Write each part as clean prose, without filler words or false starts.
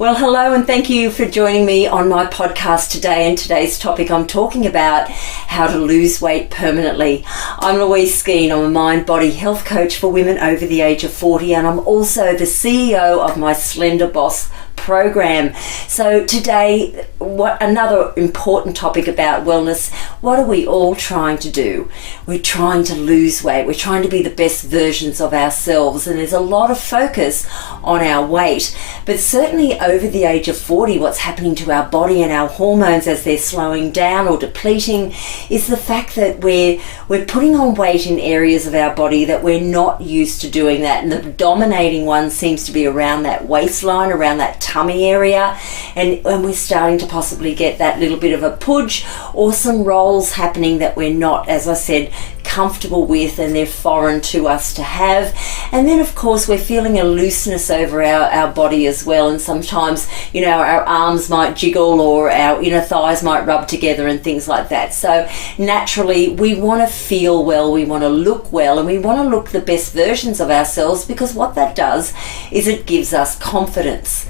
Well, hello and thank you for joining me on my podcast today. And today's topic, I'm talking about how to lose weight permanently. I'm Louise Skeen. I'm a mind-body health coach for women over the age of 40, and I'm also the CEO of my Slender Boss program. So today, another important topic about wellness. What are we all trying to do? We're trying to lose weight. We're trying to be the best versions of ourselves, and there's a lot of focus on our weight. But certainly over the age of 40, what's happening to our body and our hormones as they're slowing down or depleting is the fact that we're putting on weight in areas of our body that we're not used to doing that. And the dominating one seems to be around that waistline, around that tummy area, and we're starting to possibly get that little bit of a pudge or some rolls happening that we're not, as I said, comfortable with, and they're foreign to us to have. And then of course we're feeling a looseness over our body as well, and sometimes our arms might jiggle or our inner thighs might rub together and things like that. So naturally we want to feel well, we want to look well, and we want to look the best versions of ourselves, because what that does is it gives us confidence.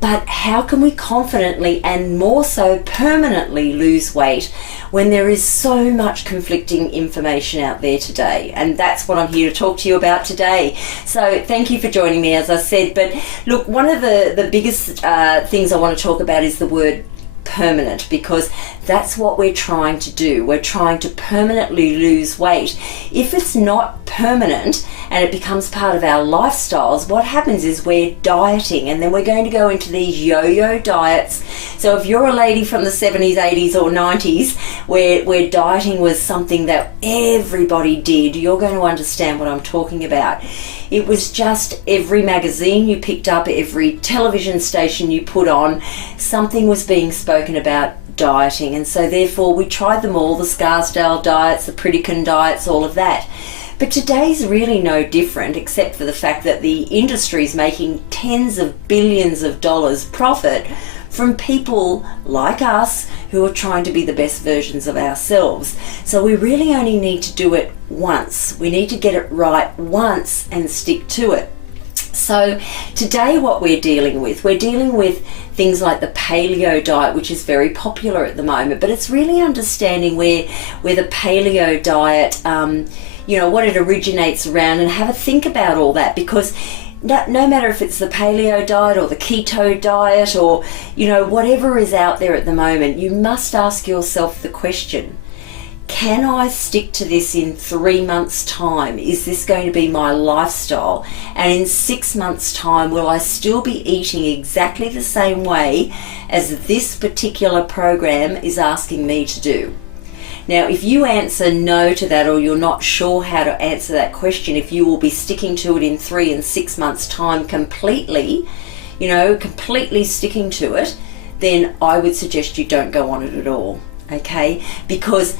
But how can we confidently and more so permanently lose weight when there is so much conflicting information out there today? And that's what I'm here to talk to you about today. So thank you for joining me, as I said. But look, one of the biggest things I want to talk about is the word permanent, because that's what we're trying to do. We're trying to permanently lose weight. If it's not permanent and it becomes part of our lifestyles, what happens is we're dieting, and then we're going to go into these yo-yo diets. So if you're a lady from the 70s, 80s or 90s where dieting was something that everybody did, you're going to understand what I'm talking about. It was just every magazine you picked up, every television station you put on, something was being spoken about dieting. And so therefore we tried them all, the Scarsdale diets, the Pritikin diets, all of that. But today's really no different, except for the fact that the industry is making tens of billions of dollars profit from people like us who are trying to be the best versions of ourselves. So we really only need to do it once. We need to get it right once and stick to it. So today what we're dealing with things like the paleo diet, which is very popular at the moment, but it's really understanding where the paleo diet, what it originates around, and have a think about all that, because no matter if it's the paleo diet or the keto diet or whatever is out there at the moment, you must ask yourself the question, can I stick to this in 3 months' time? Is this going to be my lifestyle? And in 6 months' time, will I still be eating exactly the same way as this particular program is asking me to do? Now, if you answer no to that, or you're not sure how to answer that question, if you will be sticking to it in 3 and 6 months' time completely, completely sticking to it, then I would suggest you don't go on it at all, okay? Because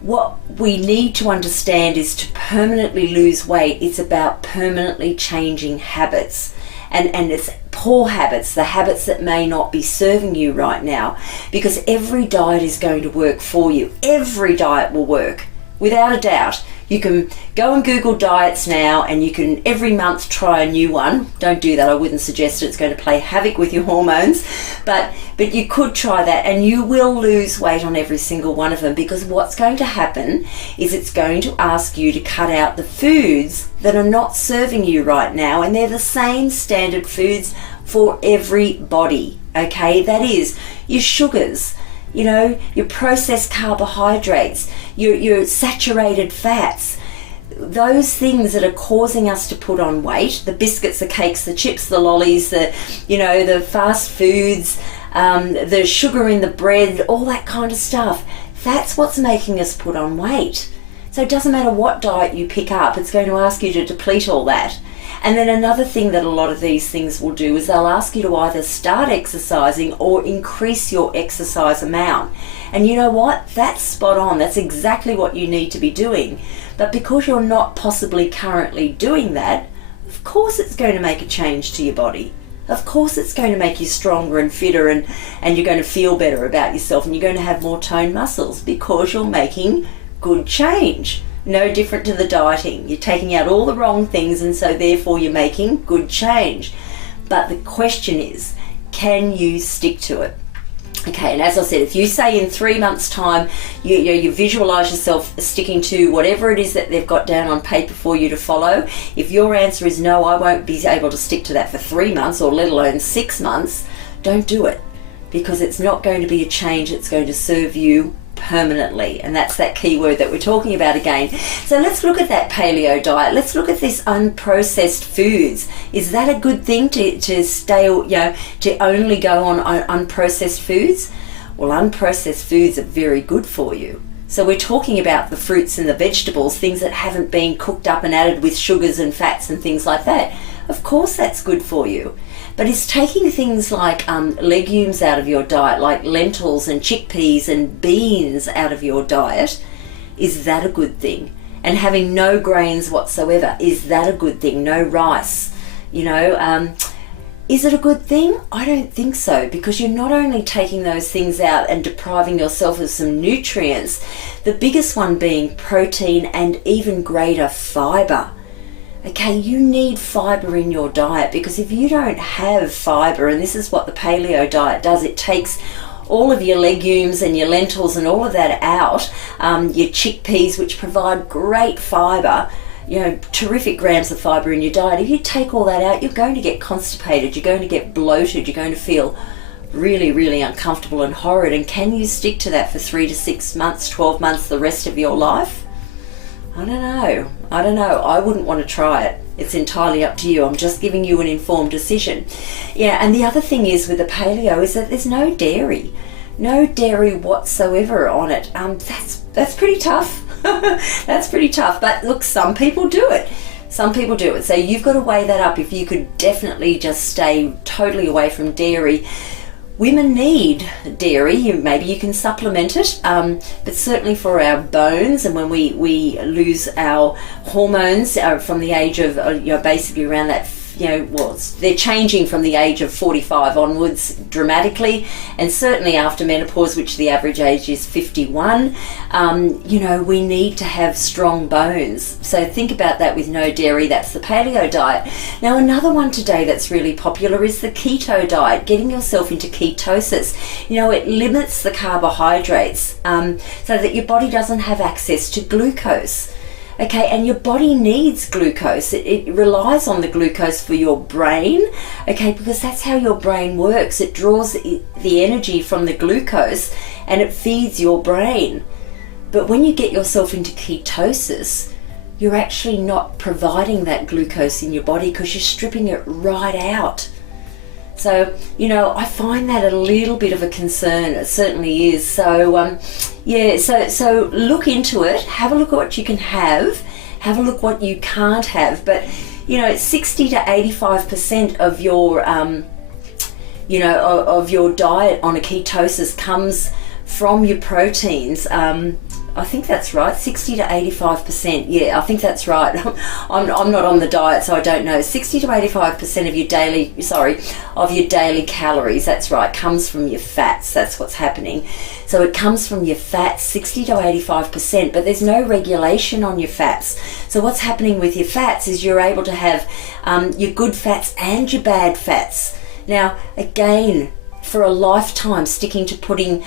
what we need to understand is to permanently lose weight, it's about permanently changing habits. And it's poor habits, the habits that may not be serving you right now, because every diet is going to work for you. Every diet will work, without a doubt. You can go and Google diets now, and you can every month try a new one. Don't do that, I wouldn't suggest it. It's going to play havoc with your hormones, but you could try that, and you will lose weight on every single one of them, because what's going to happen is it's going to ask you to cut out the foods that are not serving you right now, and they're the same standard foods for everybody, okay? That is your sugars, your processed carbohydrates, your saturated fats, those things that are causing us to put on weight, the biscuits, the cakes, the chips, the lollies, the fast foods, the sugar in the bread, all that kind of stuff. That's what's making us put on weight. So it doesn't matter what diet you pick up, it's going to ask you to deplete all that. And then another thing that a lot of these things will do is they'll ask you to either start exercising or increase your exercise amount. And you know what? That's spot on. That's exactly what you need to be doing. But because you're not possibly currently doing that, of course it's going to make a change to your body. Of course it's going to make you stronger and fitter, and you're going to feel better about yourself, and you're going to have more toned muscles because you're making good change. No different to the dieting. You're taking out all the wrong things, and so therefore you're making good change. But the question is, Can you stick to it? Okay, and as I said, if you say in 3 months' time, you visualise yourself sticking to whatever it is that they've got down on paper for you to follow, if your answer is no, I won't be able to stick to that for 3 months, or let alone 6 months, don't do it, because it's not going to be a change that's going to serve you permanently. And that's that key word that we're talking about again. So let's look at that paleo diet. Let's look at this unprocessed foods. Is that a good thing to stay, to only go on unprocessed foods? Well, unprocessed foods are very good for you. So we're talking about the fruits and the vegetables, things that haven't been cooked up and added with sugars and fats and things like that. Of course that's good for you. But is taking things like legumes out of your diet, like lentils and chickpeas and beans out of your diet, is that a good thing? And having no grains whatsoever, is that a good thing? No rice, is it a good thing? I don't think so, because you're not only taking those things out and depriving yourself of some nutrients, the biggest one being protein and even greater fibre. Okay, you need fibre in your diet, because if you don't have fibre, and this is what the paleo diet does, it takes all of your legumes and your lentils and all of that out, your chickpeas, which provide great fibre, terrific grams of fibre in your diet. If you take all that out, you're going to get constipated, you're going to get bloated, you're going to feel really, really uncomfortable and horrid. And can you stick to that for 3 to 6 months, 12 months, the rest of your life? I don't know. I wouldn't want to try it. It's entirely up to you. I'm just giving you an informed decision. Yeah, and the other thing is with the paleo is that there's no dairy. No dairy whatsoever on it. That's pretty tough. That's pretty tough. But look, some people do it. So you've got to weigh that up. If you could definitely just stay totally away from dairy. Women need dairy. Maybe you can supplement it, but certainly for our bones, and when we lose our hormones from the age of basically around that, they're changing from the age of 45 onwards dramatically, and certainly after menopause, which the average age is 51, we need to have strong bones. So think about that with no dairy. That's the paleo diet. Now, another one today that's really popular is the keto diet, getting yourself into ketosis. It limits the carbohydrates so that your body doesn't have access to glucose. Okay, and your body needs glucose. It relies on the glucose for your brain, okay, because that's how your brain works. It draws the energy from the glucose and it feeds your brain. But when you get yourself into ketosis, you're actually not providing that glucose in your body because you're stripping it right out. So, I find that a little bit of a concern. It certainly is. So, so look into it. Have a look at what you can have. Have a look what you can't have. But, 60 to 85% of your, of your diet on a ketosis comes from your proteins. I think that's right, 60 to 85%. Yeah, I think that's right. I'm not on the diet, so I don't know. 60 to 85% of your daily calories, that's right, comes from your fats. That's what's happening. So it comes from your fats, 60 to 85%, but there's no regulation on your fats. So what's happening with your fats is you're able to have your good fats and your bad fats. Now, again, for a lifetime sticking to putting,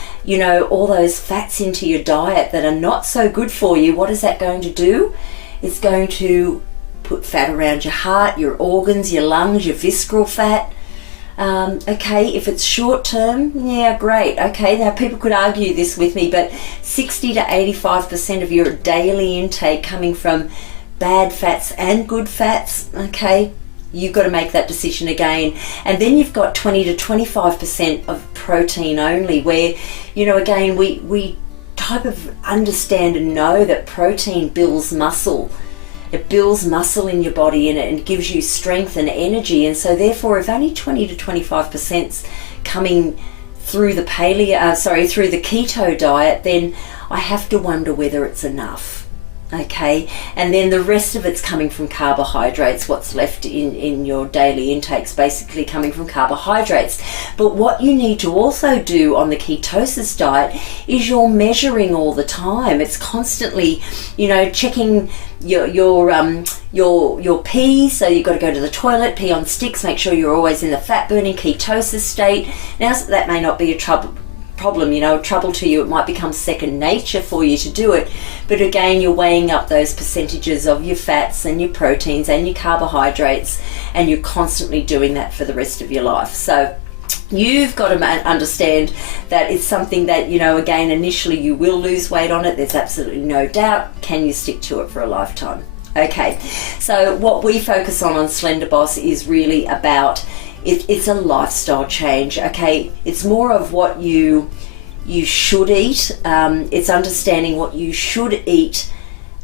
all those fats into your diet that are not so good for you, what is that going to do? It's going to put fat around your heart, your organs, your lungs, your visceral fat. Okay, if it's short term, yeah, great. Okay, now people could argue this with me, but 60 to 85% of your daily intake coming from bad fats and good fats, okay, you've got to make that decision again. And then you've got 20 to 25% of protein only, where, again, we type of understand and know that protein builds muscle. It builds muscle in your body and it gives you strength and energy. And so therefore, if only 20 to 25% coming through the through the keto diet, then I have to wonder whether it's enough. Okay, and then the rest of it's coming from carbohydrates. What's left in your daily intake's basically coming from carbohydrates. But what you need to also do on the ketosis diet is you're measuring all the time. It's constantly, checking your pee. So you've got to go to the toilet, pee on sticks, make sure you're always in the fat burning ketosis state. Now, that may not be a trouble to you. It might become second nature for you to do it, but again, you're weighing up those percentages of your fats and your proteins and your carbohydrates, and you're constantly doing that for the rest of your life. So you've got to understand that it's something that, again, initially you will lose weight on it. There's absolutely no doubt. Can you stick to it for a lifetime? Okay, so what we focus on Slender Boss is really about it's a lifestyle change. Okay, it's more of what you should eat. It's understanding what you should eat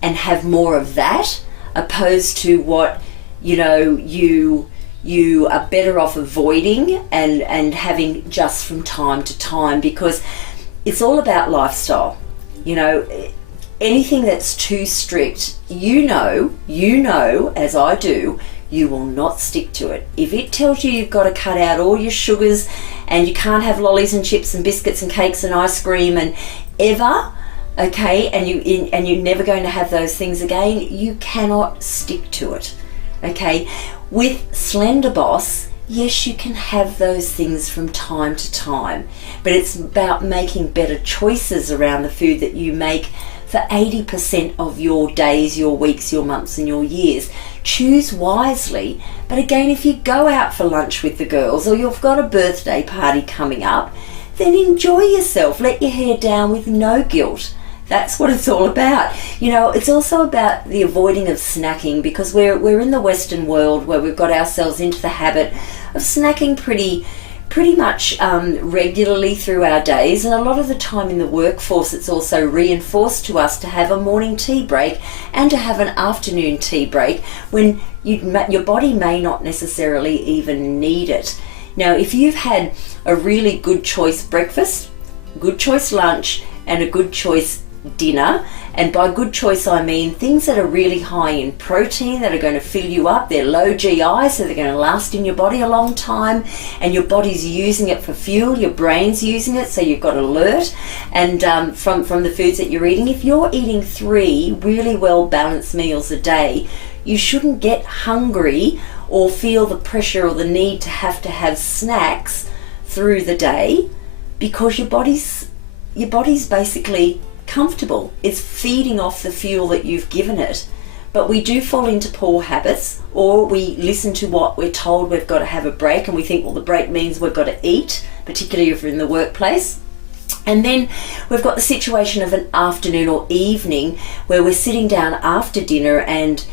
and have more of that, opposed to what you are better off avoiding and having just from time to time, because it's all about lifestyle. Anything that's too strict, as I do, you will not stick to it. If it tells you you've got to cut out all your sugars and you can't have lollies and chips and biscuits and cakes and ice cream and ever, okay, and you're never going to have those things again, you cannot stick to it. Okay, with Slender Boss, yes, you can have those things from time to time, but it's about making better choices around the food that you make for 80% of your days, your weeks, your months and your years. Choose wisely, but again, if you go out for lunch with the girls or you've got a birthday party coming up, then enjoy yourself. Let your hair down with no guilt. That's what it's all about. It's also about the avoiding of snacking, because we're in the Western world where we've got ourselves into the habit of snacking pretty much regularly through our days, and a lot of the time in the workforce it's also reinforced to us to have a morning tea break and to have an afternoon tea break when your body may not necessarily even need it. Now, if you've had a really good choice breakfast, good choice lunch and a good choice dinner, and by good choice I mean things that are really high in protein, that are going to fill you up, they're low GI, so they're going to last in your body a long time, and your body's using it for fuel, your brain's using it, so you've got alert, and from the foods that you're eating. If you're eating 3 really well balanced meals a day, you shouldn't get hungry or feel the pressure or the need to have snacks through the day, because your body's basically comfortable. It's feeding off the fuel that you've given it. But we do fall into poor habits, or we listen to what we're told we've got to have a break, and we think, well, the break means we've got to eat, particularly if we're in the workplace. And then we've got the situation of an afternoon or evening where we're sitting down after dinner and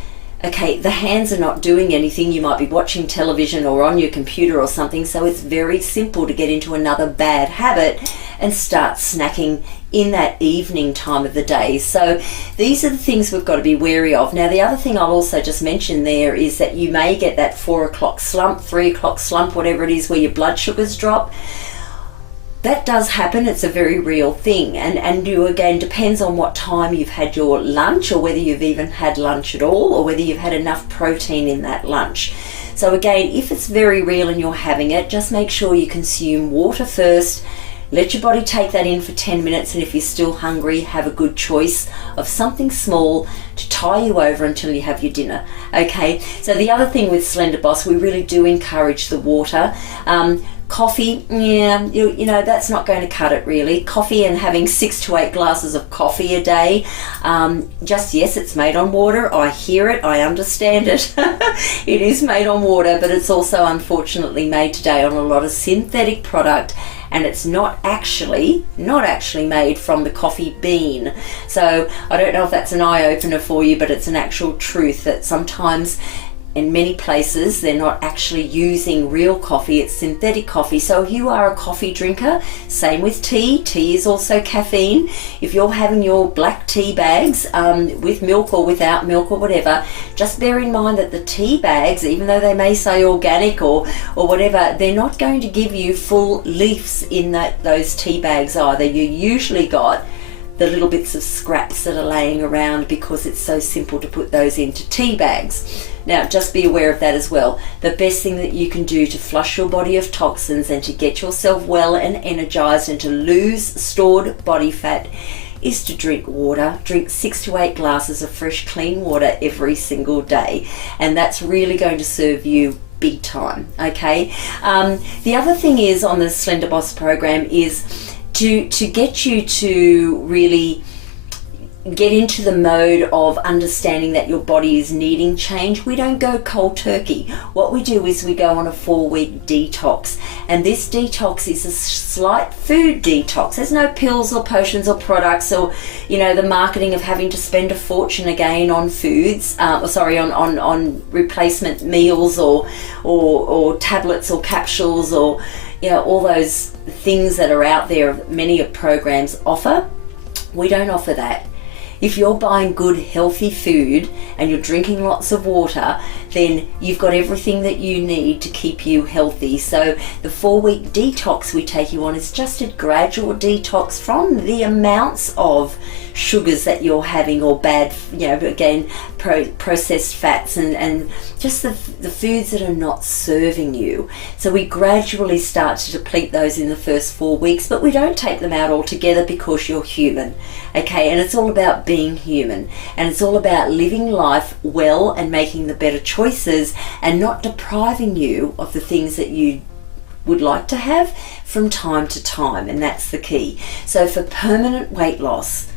okay, the hands are not doing anything. You might be watching television or on your computer or something, so it's very simple to get into another bad habit and start snacking in that evening time of the day. So these are the things we've got to be wary of. Now, the other thing I'll also just mention there is that you may get that 4 o'clock slump, 3 o'clock slump, whatever it is, where your blood sugars drop. That does happen. It's a very real thing, and you, again, depends on what time you've had your lunch, or whether you've even had lunch at all, or whether you've had enough protein in that lunch. So again, if it's very real and you're having it, just make sure you consume water first. Let your body take that in for 10 minutes, and if you're still hungry, have a good choice of something small to tie you over until you have your dinner. Okay, so the other thing with Slender Boss, we really do encourage the water. Coffee, yeah, you know, that's not going to cut it really. Coffee, and having 6 to 8 glasses of coffee a day, yes, it's made on water. I hear it, I understand it. It is made on water, but it's also unfortunately made today on a lot of synthetic product, and it's not actually made from the coffee bean. So I don't know if that's an eye-opener for you, but it's an actual truth that sometimes in many places they're not actually using real coffee, it's synthetic coffee. So if you are a coffee drinker, same with tea. Tea is also caffeine. If you're having your black tea bags with milk or without milk or whatever, just bear in mind that the tea bags, even though they may say organic or whatever, they're not going to give you full leaves in those tea bags either. You usually got the little bits of scraps that are laying around, because it's so simple to put those into tea bags. Now, just be aware of that as well. The best thing that you can do to flush your body of toxins and to get yourself well and energized and to lose stored body fat is to drink water. Drink 6 to 8 glasses of fresh, clean water every single day. And that's really going to serve you big time, okay? The other thing is on the Slender Boss program is to get you to really get into the mode of understanding that your body is needing change. We don't go cold turkey. What we do is we go on a 4-week detox, and this detox is a slight food detox. There's no pills or potions or products or, you know, the marketing of having to spend a fortune again on foods, on replacement meals or tablets or capsules or, you know, all those things that are out there many of programs offer. We don't offer that. If you're buying good, healthy food and you're drinking lots of water, then you've got everything that you need to keep you healthy. So the 4-week detox we take you on is just a gradual detox from the amounts of sugars that you're having, or bad, you know, again, processed fats and just the foods that are not serving you. So we gradually start to deplete those in the first 4 weeks, but we don't take them out altogether because you're human, okay? And it's all about being human, and it's all about living life well and making the better choices and not depriving you of the things that you would like to have from time to time, and that's the key. So for permanent weight loss,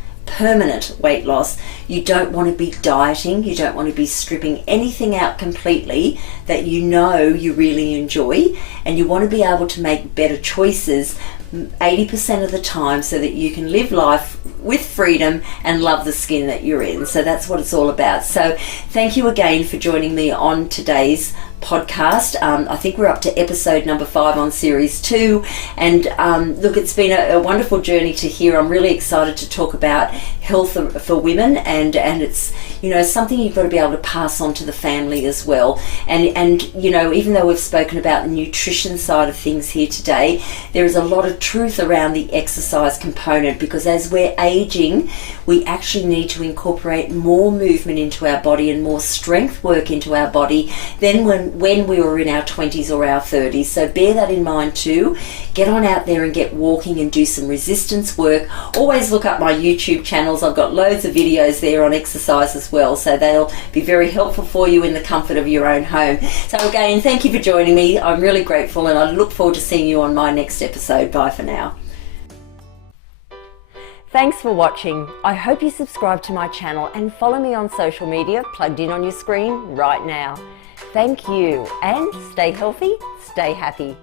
you don't want to be dieting, you don't want to be stripping anything out completely that you know you really enjoy, and you want to be able to make better choices 80% of the time so that you can live life with freedom and love the skin that you're in. So that's what it's all about. So thank you again for joining me on today's podcast. I think we're up to episode number 5 on series 2, and look, it's been a wonderful journey to hear. I'm really excited to talk about health for women, and it's, you know, something you've got to be able to pass on to the family as well. And you know, even though we've spoken about the nutrition side of things here today, there is a lot of truth around the exercise component, because as we're aging, we actually need to incorporate more movement into our body and more strength work into our body than when we were in our 20s or our 30s. So bear that in mind too. Get on out there and get walking and do some resistance work. Always look up my YouTube channels. I've got loads of videos there on exercise as well, so they'll be very helpful for you in the comfort of your own home. So again, thank you for joining me. I'm really grateful, and I look forward to seeing you on my next episode. Bye for now. Thanks for watching. I hope you subscribe to my channel and follow me on social media plugged in on your screen right now. Thank you, and stay healthy, stay happy.